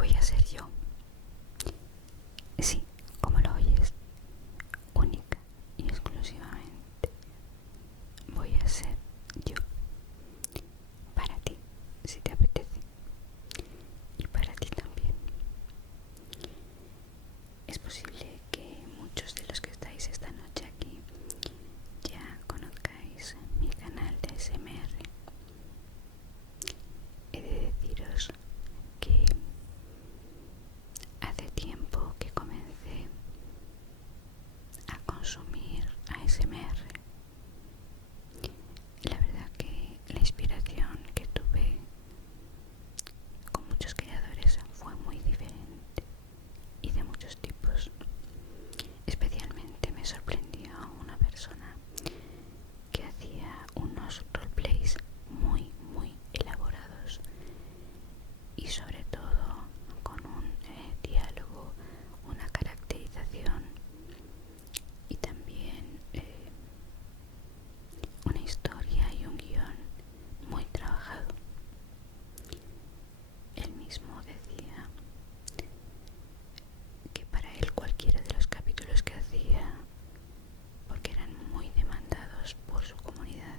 Hoy voy a ser yo. Sí, como lo oyes, única y exclusivamente. Voy a ser yo. Para ti, si te apetece. Y para ti también. Es posible que muchos de los que estáis esta noche aquí ya conozcáis mi canal de ASMR. He de deciros que hace tiempo que comencé a consumir ASMR. La verdad que la inspiración que tuve con muchos creadores fue muy diferente y de muchos tipos. Especialmente me sorprendió una persona que hacía unos roleplays muy elaborados y sobre todo con un diálogo, una caracterización y también una historia y un guión muy trabajado. Él mismo decía que para él cualquiera de los capítulos que hacía, porque eran muy demandados por su comunidad,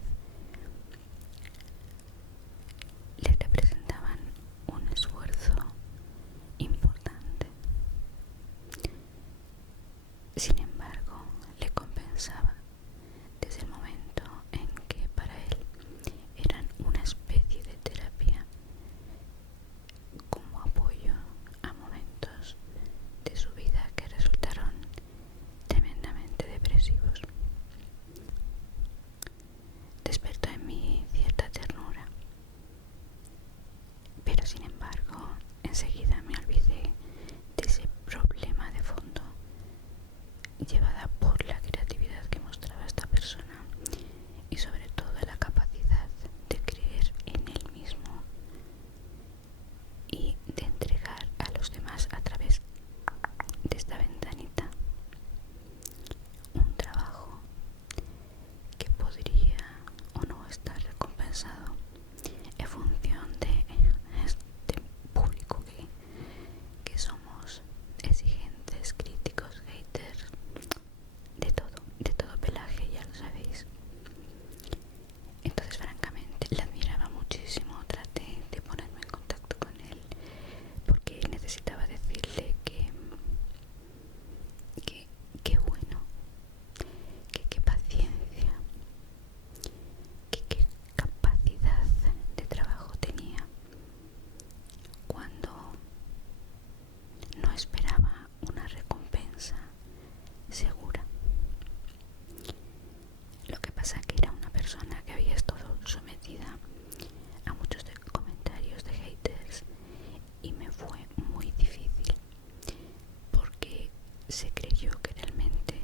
le representaban un esfuerzo importante. Sin embargo, le compensaba desde el momento en que para él eran una especie de terapia como apoyo a momentos de su vida que resultaron tremendamente depresivos. Despertó en mí cierta ternura, pero sin embargo enseguida me olvidé de ese problema de fondo llevada por la creatividad que mostraba esta persona y sobre todo la capacidad de creer en él mismo y de entregar a los demás a través de esta ventanita un trabajo que podría o no estar recompensado en función de este público que somos, exigentes, críticos, haters, de todo pelaje, ya lo sabéis. Entonces francamente le admiraba muchísimo, traté de ponerme en contacto con él porque necesitaba decirle que bueno, que qué paciencia, que qué capacidad de trabajo tenía cuando no esperaba una recompensa segura. Lo que pasa que era una persona que había estado sometida a muchos comentarios de haters y me fue muy difícil porque se creyó que realmente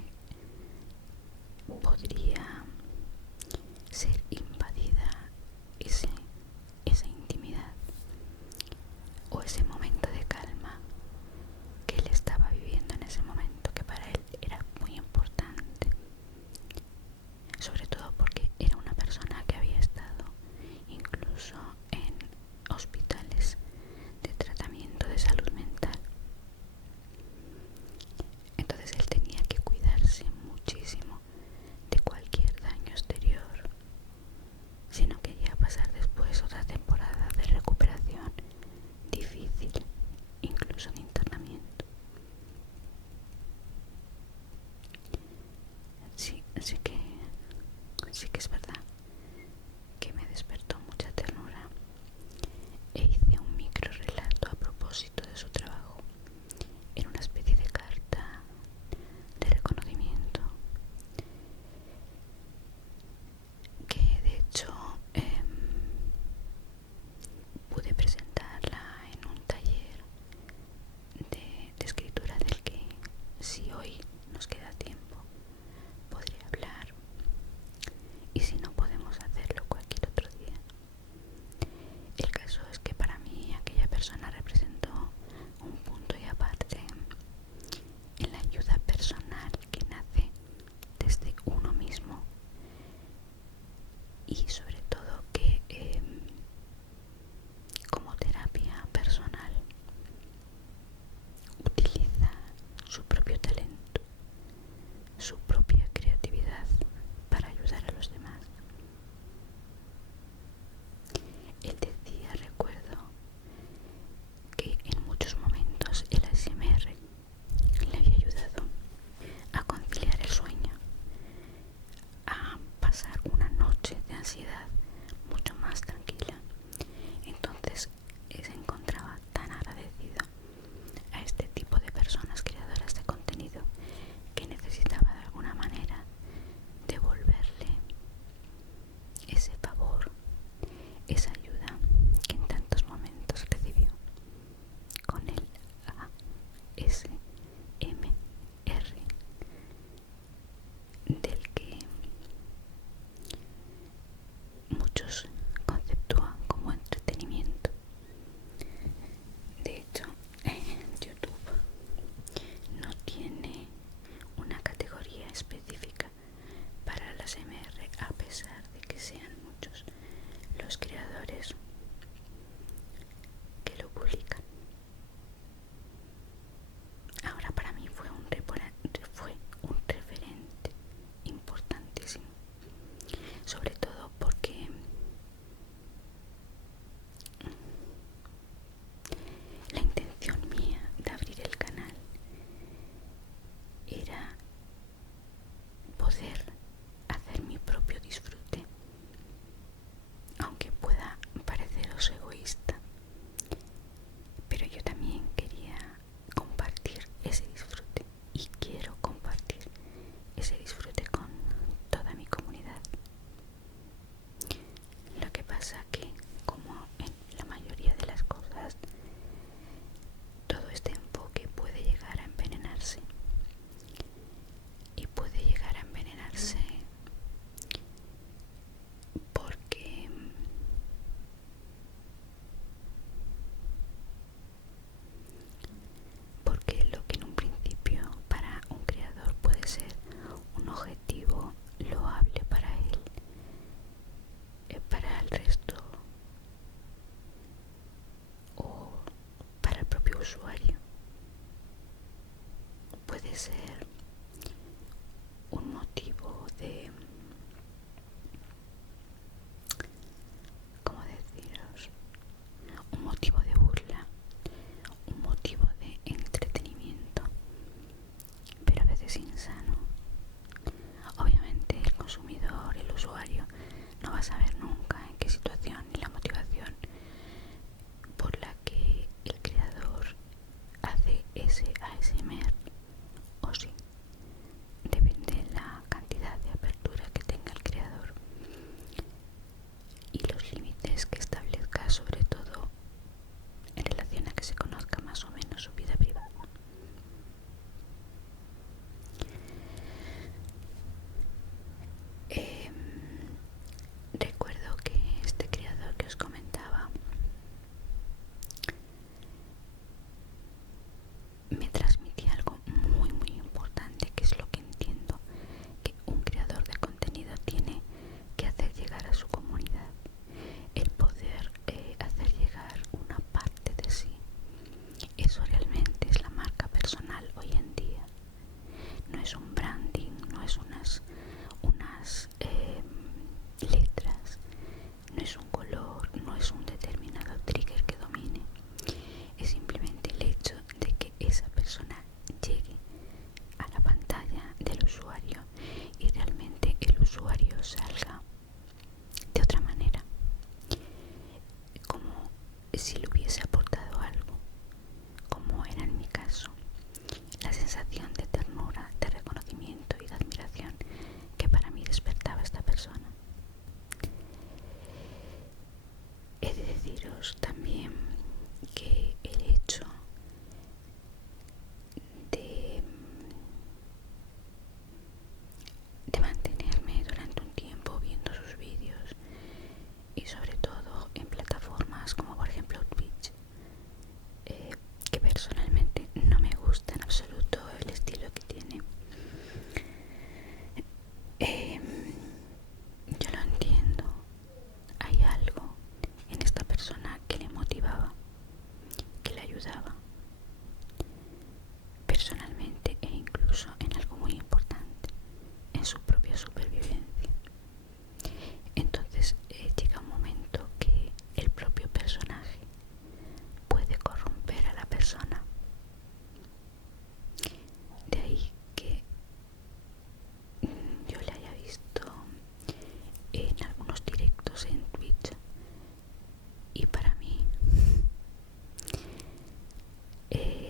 podría ser invadida esa intimidad o ese momento de calma que él estaba viviendo en ese momento, que para él era muy importante, sobre todo porque era una persona que había estado incluso en hospitales de tratamiento de salud mental. Entonces él tenía que cuidarse muchísimo de cualquier daño exterior si no quería pasar después otra temporada de recuperación difícil, incluso de internamiento. Sí que es verdad que me despertó mucha ternura e hice un micro relato a propósito de su trabajo en una especie de carta de reconocimiento que de hecho pude presentarla en un taller de escritura del que, si hoy nos queda tiempo, podré hablar, y si no podemos hacerlo cualquier otro día. El caso es que para mí aquella persona representó un punto y aparte en la ayuda personal que nace desde uno mismo y sobre todo que como terapia personal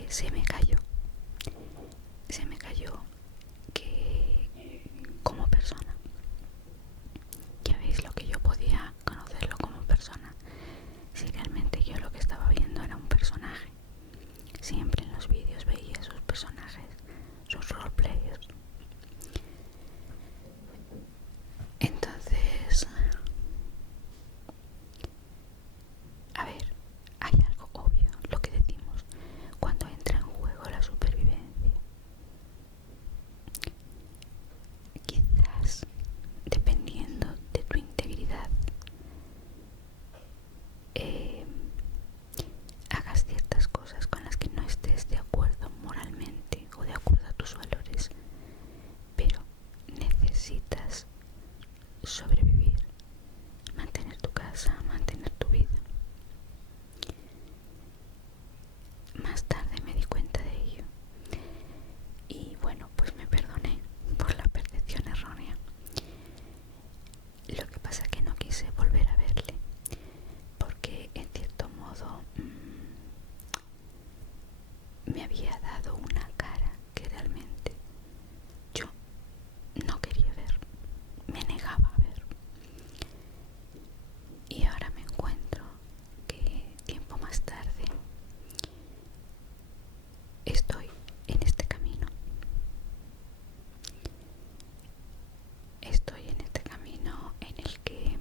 se me cayó que como persona, ya veis lo que yo podía conocerlo como persona, si realmente yo lo que estaba viendo era un personaje. Siempre en los vídeos veía esos personajes, sus roleplayers. Entonces, a ver, hay algo obvio, lo que decimos cuando entra en juego la supervivencia. Quizás, dependiendo de tu integridad, hagas ciertas cosas con las que no estés de acuerdo moralmente o de acuerdo a tus valores, pero necesitas sobrevivir, mantener tu casa, mantener tu vida. Más tarde me di cuenta de ello y bueno, pues me perdoné por la percepción errónea. Lo que pasa es que no quise volver a verle porque en cierto modo me había dado una cara que realmente yo no quería ver, me negaba a ver. Y ahora me encuentro que tiempo más tarde estoy en este camino. Estoy en este camino en el que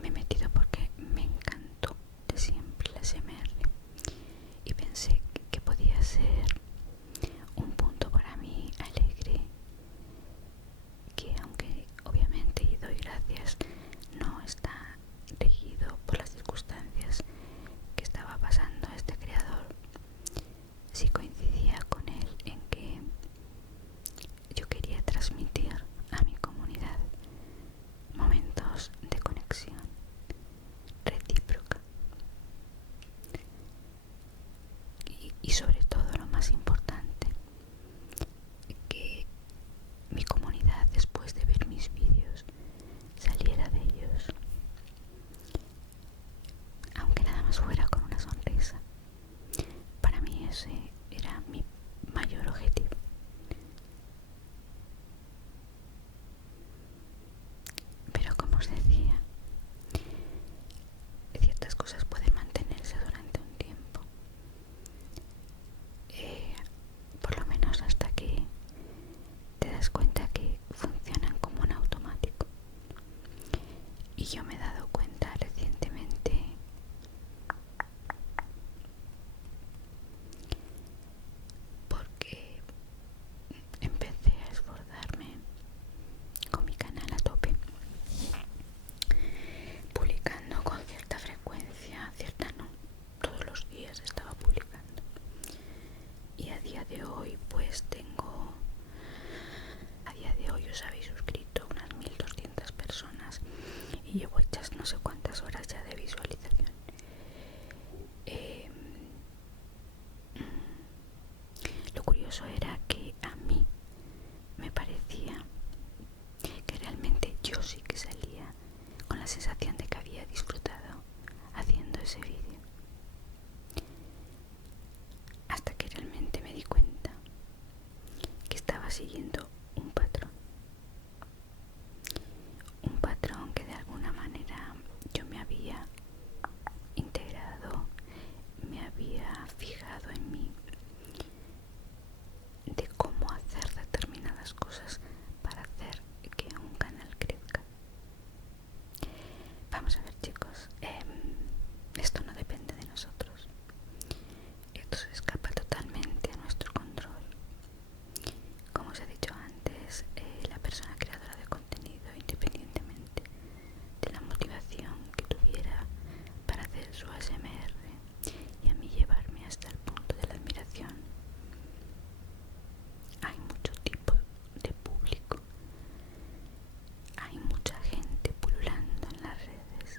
me he metido porque me encantó de siempre la SMR y pensé que podía ser un punto para mí alegre, que aunque obviamente, y doy gracias, no está regido por las circunstancias que estaba pasando este creador, sí coincidía con él en que yo quería transmitir a mi comunidad momentos de conexión recíproca y sobre todo lo más importante, que mi comunidad, después de ver mis vídeos, saliera de ellos, aunque nada más fuera con una sonrisa. Para mí ese era mi mayor objetivo. Pero como os decía, ciertas cosas pueden mantenerse durante un tiempo, por lo menos hasta que te das cuenta que funcionan como en automático. Y yo me he dado cuenta recientemente porque empecé a esforzarme con mi canal a tope, publicando con cierta frecuencia, cierta no, todos los días estaba publicando. Y a día de hoy pues os habéis suscrito unas 1200 personas y llevo hechas no sé cuántas horas ya de visualización. Lo curioso era que a mí me parecía que realmente yo sí que salía con la sensación de que había disfrutado haciendo ese vídeo, hasta que realmente me di cuenta que estaba siguiendo un patrón que de alguna manera yo me había integrado, me había fijado en mí, de cómo hacer determinadas cosas para hacer que un canal crezca. Vamos a ver, chicos, esto no depende de nosotros, esto se escapa totalmente a nuestro control. Como os he dicho antes, la persona creadora de contenido, independientemente de la motivación que tuviera para hacer su ASMR y a mí llevarme hasta el punto de la admiración, hay mucho tipo de público, hay mucha gente pululando en las redes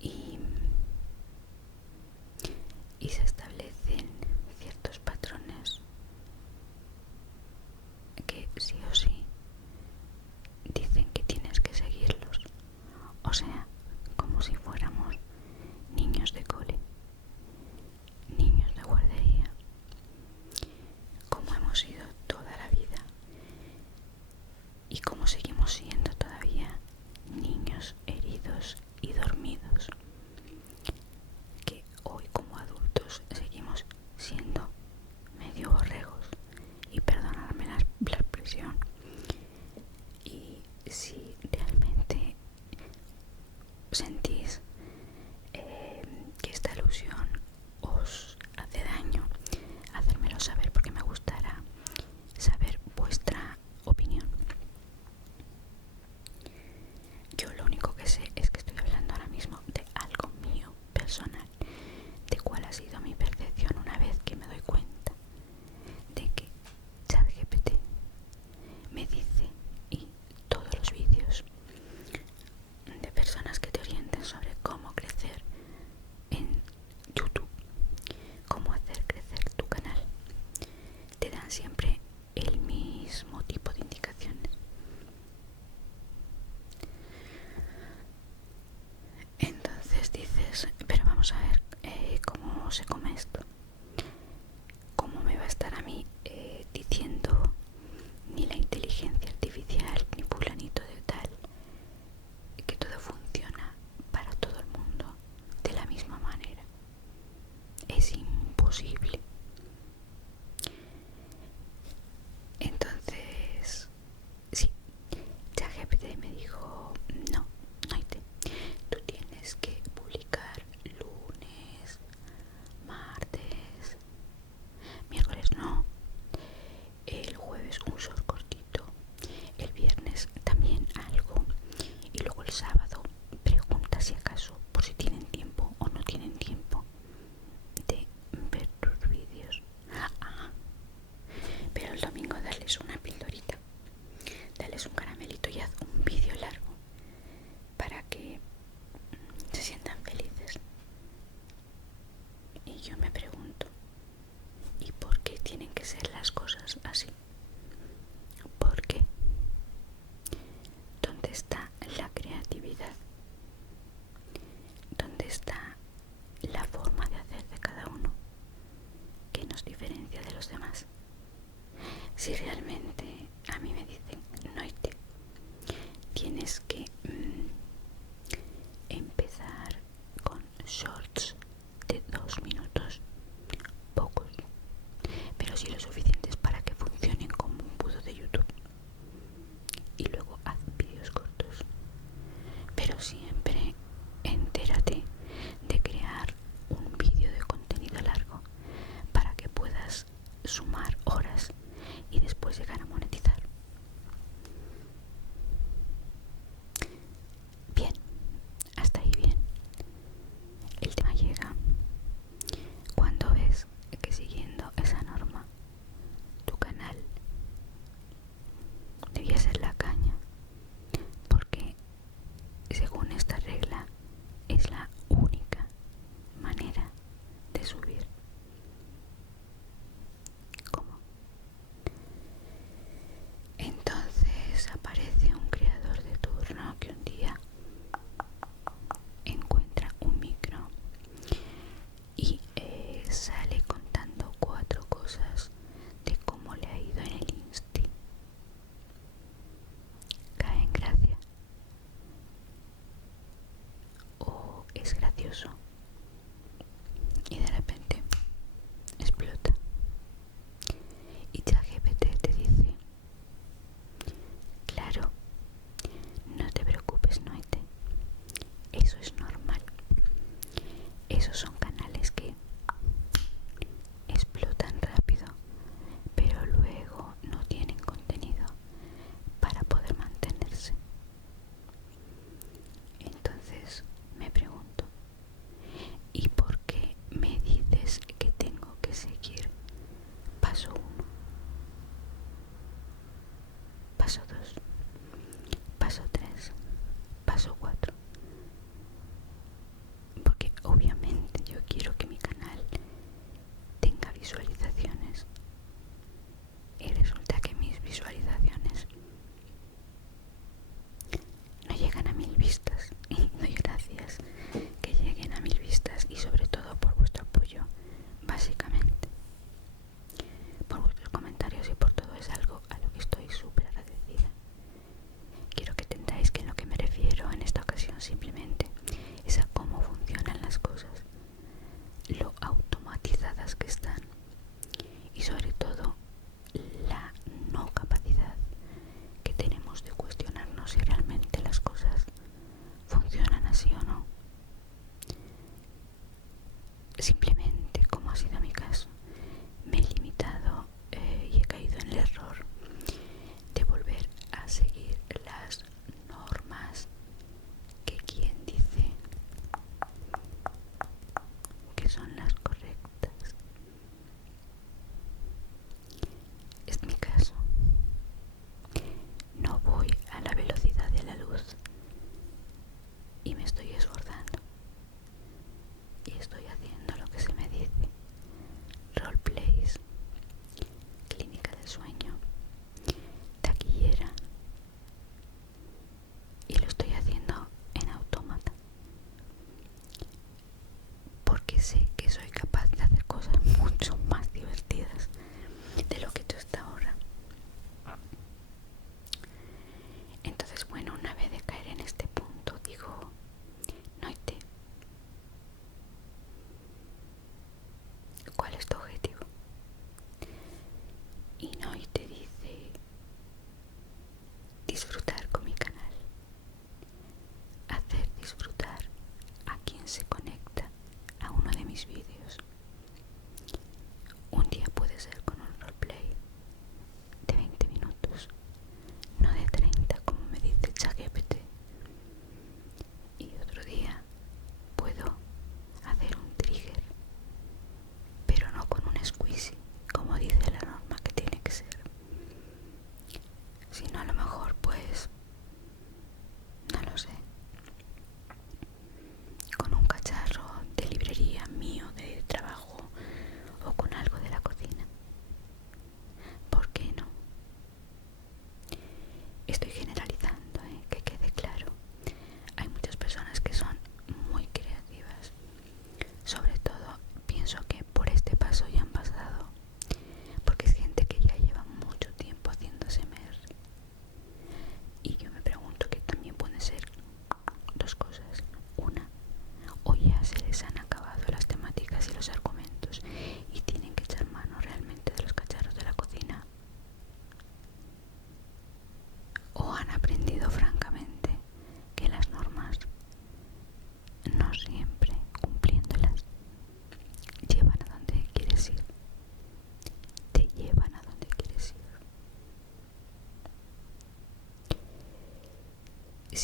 y se establecen ciertos patrones que sí o sí dicen que tienes que seguirlos, o sea, como si fuéramos niños de cole. se come esto. ¿Cómo me va a estar a mí diciendo ni la inteligencia artificial ni fulanito de tal que todo funciona para todo el mundo de la misma manera? Es imposible. Entonces, sí, ChatGPT me dijo, no, Noite, tú tienes que publicar lunes, martes, miércoles no, el jueves un short cortito, el viernes también algo, y luego el sábado pregunta si acaso, por si tienen tiempo o no tienen tiempo de ver tus vídeos. Ah, pero el domingo darles una pildorita, darles un caramelito y haz un vídeo largo para que se sientan felices. Y yo me pregunto, ¿y por qué tienen que ser las cosas así? ¿Por qué? ¿Dónde está la creatividad? ¿Dónde está la forma de hacer de cada uno que nos diferencia de los demás? Si realmente a mí me dicen, Noite, tienes que empezar con shorts de 2 minutos, pocos, pero sí lo suficientes para que funcionen como un buzo de YouTube, y luego haz vídeos cortos, pero siempre entérate de crear un vídeo de contenido largo para que puedas sumar horas y después llegar a monetizar.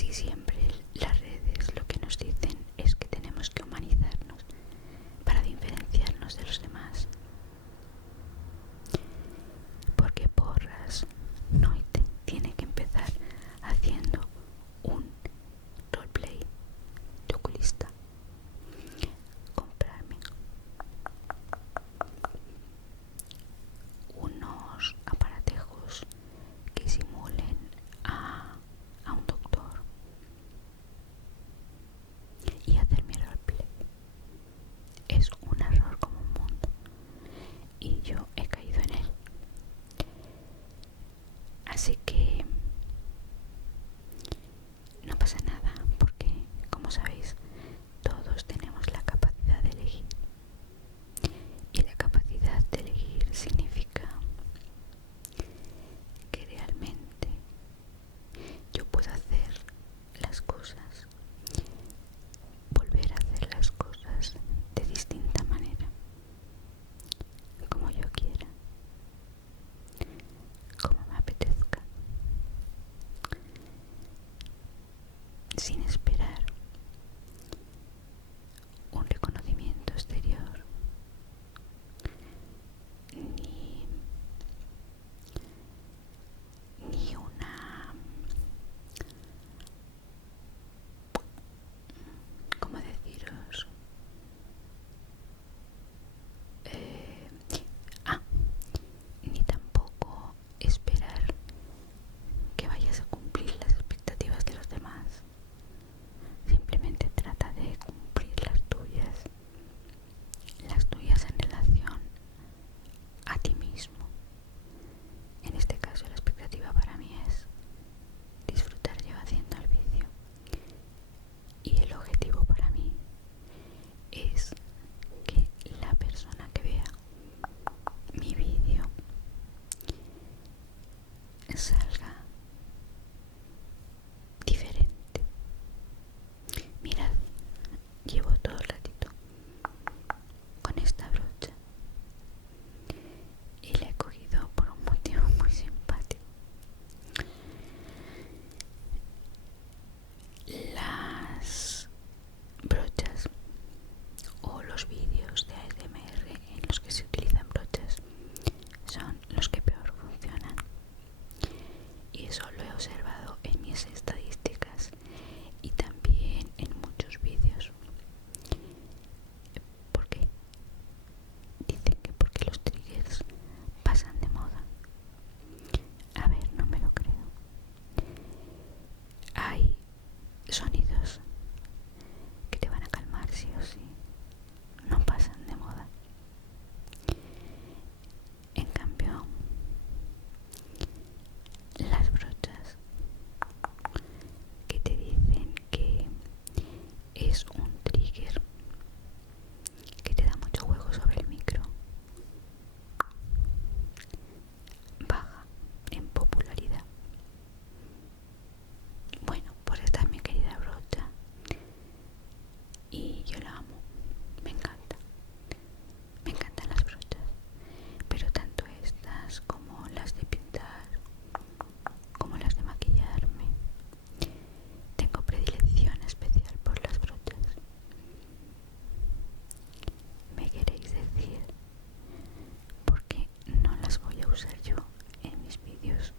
casi siempre las redes lo que nos dicen es que tenemos que humanizarnos para diferenciarnos de los demás. Porque Porras no tiene que empezar haciendo un roleplay de oculista. Comprarme unos aparatejos que simulen a un doctor y hacer mi roleplay. Es un error como un mundo y yo he caído en él. Así que no pasa nada, porque como sabéis, todos tenemos la capacidad de elegir. Y la capacidad de elegir significa que realmente yo puedo hacer las cosas, volver a hacer las cosas de distinta manera, como yo quiera, como me apetezca, sin esperar un reconocimiento exterior ni una, ¿cómo deciros? Ni tampoco esperar que vayas a cumplir las expectativas de los demás. Simplemente trata de cumplir las tuyas en relación a ti mismo. En este caso la expectativa para mí es disfrutar yo haciendo el vídeo, y el objetivo para mí es que la persona que vea mi vídeo salga diferente. Mirad, llevo todo el ratito con esta brocha y la he cogido por un motivo muy simpático. Las brochas o los vídeos de ASMR en los que se utilizan brochas son los que peor funcionan, y eso lo he observado en mis estadísticas y también en muchos vídeos. ¿Por qué? Dicen que porque los triggers pasan de moda. A ver, no me lo creo. Hay sonidos que te van a calmar sí o sí, no pasan de moda. En cambio, las brochas que te dicen que es un trigger que te da mucho juego sobre el micro, baja en popularidad. Bueno, pues esta es mi querida brocha y yo la amo, me encanta. Me encantan las brochas, pero tanto estas como las de pintar, como las de maquillarme. Tengo predilección especial por las brochas. ¿Me queréis decir por qué no las voy a usar yo en mis vídeos?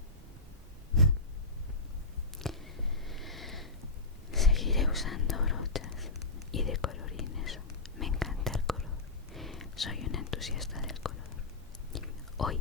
Seguiré usando brochas y de colorines. Me encanta el color. Soy una entusiasta del color. Hoy